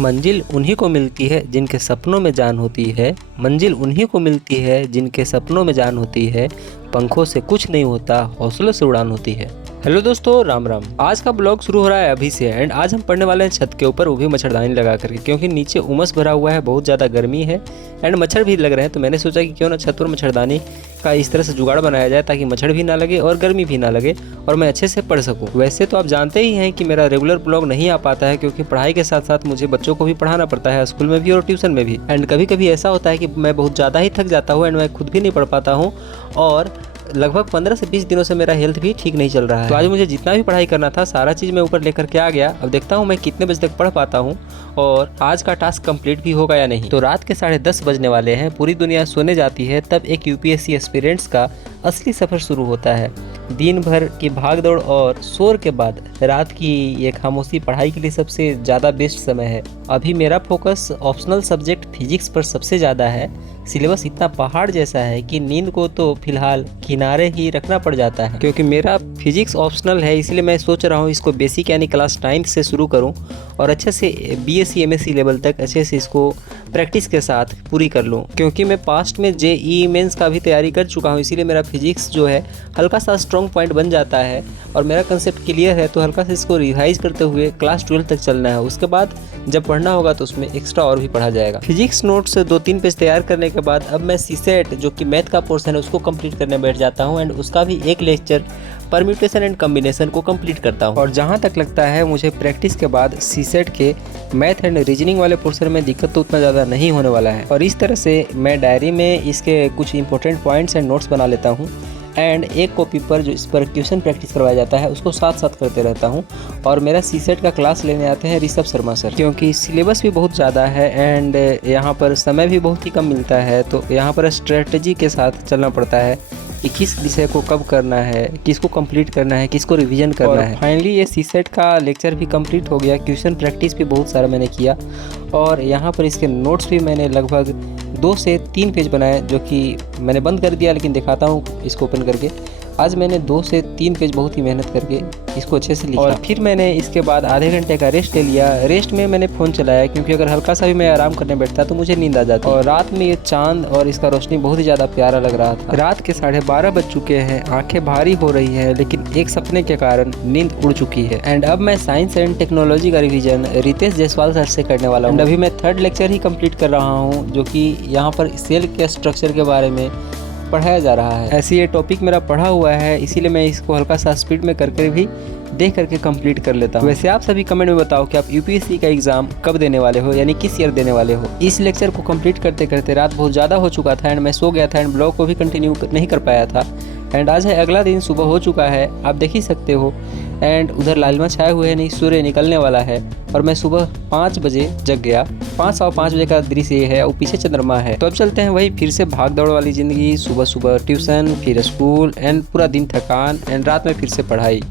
मंजिल उन्हीं को मिलती है जिनके सपनों में जान होती है। मंजिल उन्हीं को मिलती है जिनके सपनों में जान होती है। पंखों से कुछ नहीं होता, हौसलों से उड़ान होती है। हेलो दोस्तों, राम राम। आज का ब्लॉग शुरू हो रहा है अभी से एंड आज हम पढ़ने वाले हैं छत के ऊपर, वो भी मच्छरदानी लगा करके, क्योंकि नीचे उमस भरा हुआ है, बहुत ज़्यादा गर्मी है एंड मच्छर भी लग रहे हैं। तो मैंने सोचा कि क्यों ना छत पर मच्छरदानी का इस तरह से जुगाड़ बनाया जाए ताकि मच्छर भी ना लगे और गर्मी भी ना लगे और मैं अच्छे से पढ़ सकूं। वैसे तो आप जानते ही हैं कि मेरा रेगुलर ब्लॉग नहीं आ पाता है, क्योंकि पढ़ाई के साथ साथ मुझे बच्चों को भी पढ़ाना पड़ता है, स्कूल में भी और ट्यूशन में भी। एंड कभी कभी ऐसा होता है कि मैं बहुत ज़्यादा ही थक जाता हूँ एंड मैं खुद भी नहीं पढ़ पाता हूँ और लगभग 15 से 20 दिनों से मेरा हेल्थ भी ठीक नहीं चल रहा है। तो आज मुझे जितना भी पढ़ाई करना था सारा चीज़ मैं ऊपर लेकर के आ गया। अब देखता हूँ मैं कितने बजे तक पढ़ पाता हूँ और आज का टास्क कंप्लीट भी होगा या नहीं। तो रात के 10:30 बजने वाले हैं, पूरी दुनिया सोने जाती है, तब एक यूपीएससी एस्पिरेंट्स का असली सफ़र शुरू होता है। दिन भर की भागदौड़ और शोर के बाद रात की ये खामोशी पढ़ाई के लिए सबसे ज़्यादा बेस्ट समय है। अभी मेरा फोकस ऑप्शनल सब्जेक्ट फिजिक्स पर सबसे ज़्यादा है। सिलेबस इतना पहाड़ जैसा है कि नींद को तो फिलहाल किनारे ही रखना पड़ जाता है, क्योंकि मेरा फिजिक्स ऑप्शनल है। इसलिए मैं सोच रहा हूँ इसको बेसिक यानी क्लास 9 से शुरू करूँ और अच्छे से बीएससी एमएससी लेवल तक अच्छे से इसको प्रैक्टिस के साथ पूरी कर लूँ, क्योंकि मैं पास्ट में जेईई मेंस का भी तैयारी कर चुका हूँ। इसीलिए मेरा फिजिक्स जो है हल्का सा स्ट्रॉन्ग पॉइंट बन जाता है और मेरा कंसेप्ट क्लियर है। तो हल्का से इसको रिवाइज करते हुए क्लास 12 तक चलना है। उसके बाद जब पढ़ना होगा तो उसमें एक्स्ट्रा और भी पढ़ा जाएगा। फिजिक्स नोट्स 2-3 पेज तैयार करने के बाद अब मैं सीसेट जो कि मैथ का पोर्शन है उसको कंप्लीट करने बैठ जाता हूँ एंड उसका भी एक लेक्चर परम्यूटेशन एंड कॉम्बिनेशन को कंप्लीट करता हूँ। और जहाँ तक लगता है मुझे प्रैक्टिस के बाद सीसेट के मैथ एंड रीजनिंग वाले पोर्शन में दिक्कत तो उतना ज़्यादा नहीं होने वाला है। और इस तरह से मैं डायरी में इसके कुछ इंपॉर्टेंट पॉइंट्स एंड नोट्स बना लेता हूँ एंड एक कॉपी पर जो इस पर क्वेश्चन प्रैक्टिस करवाया जाता है उसको साथ साथ करते रहता हूँ। और मेरा सीसेट का क्लास लेने आते हैं ऋषभ शर्मा सर, क्योंकि सिलेबस भी बहुत ज़्यादा है एंड यहाँ पर समय भी बहुत ही कम मिलता है। तो यहाँ पर स्ट्रेटजी के साथ चलना पड़ता है कि किस विषय को कब करना है, किसको कंप्लीट करना है, किसको रिवीजन करना है। फाइनली ये सीसेट का लेक्चर भी कंप्लीट हो गया। क्वेश्चन प्रैक्टिस भी बहुत सारा मैंने किया और यहाँ पर इसके नोट्स भी मैंने लगभग 2 से 3 पेज बनाए, जो कि मैंने बंद कर दिया, लेकिन दिखाता हूँ इसको ओपन करके। आज मैंने 2 से 3 पेज बहुत ही मेहनत करके इसको अच्छे से लिखा और फिर मैंने इसके बाद आधे घंटे का रेस्ट ले लिया। रेस्ट में मैंने फ़ोन चलाया, क्योंकि अगर हल्का सा भी मैं आराम करने बैठता तो मुझे नींद आ जाती। और रात में ये चांद और इसका रोशनी बहुत ही ज़्यादा प्यारा लग रहा था। रात के 12:30 बज चुके हैं, आंखें भारी हो रही है, लेकिन एक सपने के कारण नींद उड़ चुकी है। एंड अब मैं साइंस एंड टेक्नोलॉजी का रिविजन रितेश जायसवाल सर से करने वाला हूँ। अभी मैं 3rd लेक्चर ही कंप्लीट कर रहा हूँ, जो कि यहाँ पर सेल के स्ट्रक्चर के बारे में पढ़ाया जा रहा है। ऐसे ये टॉपिक मेरा पढ़ा हुआ है, इसीलिए मैं इसको हल्का सा स्पीड में करके भी देख करके कंप्लीट कर लेता हूँ। वैसे आप सभी कमेंट में बताओ कि आप यूपीएससी का एग्जाम कब देने वाले हो, यानी किस ईयर देने वाले हो। इस लेक्चर को कंप्लीट करते करते रात बहुत ज़्यादा हो चुका था एंड मैं सो गया था एंड ब्लॉग को भी कंटिन्यू नहीं कर पाया था। एंड आज है अगला दिन, सुबह हो चुका है, आप देख ही सकते हो। एंड उधर लालिमा छाए हुए हैं, नहीं सूर्य निकलने वाला है और मैं सुबह 5 बजे जग गया। 5:15 बजे का दृश्य ये है और पीछे चंद्रमा है। तो अब चलते हैं वही फिर से भाग दौड़ वाली ज़िंदगी। सुबह सुबह ट्यूशन, फिर स्कूल एंड पूरा दिन थकान एंड रात में फिर से पढ़ाई।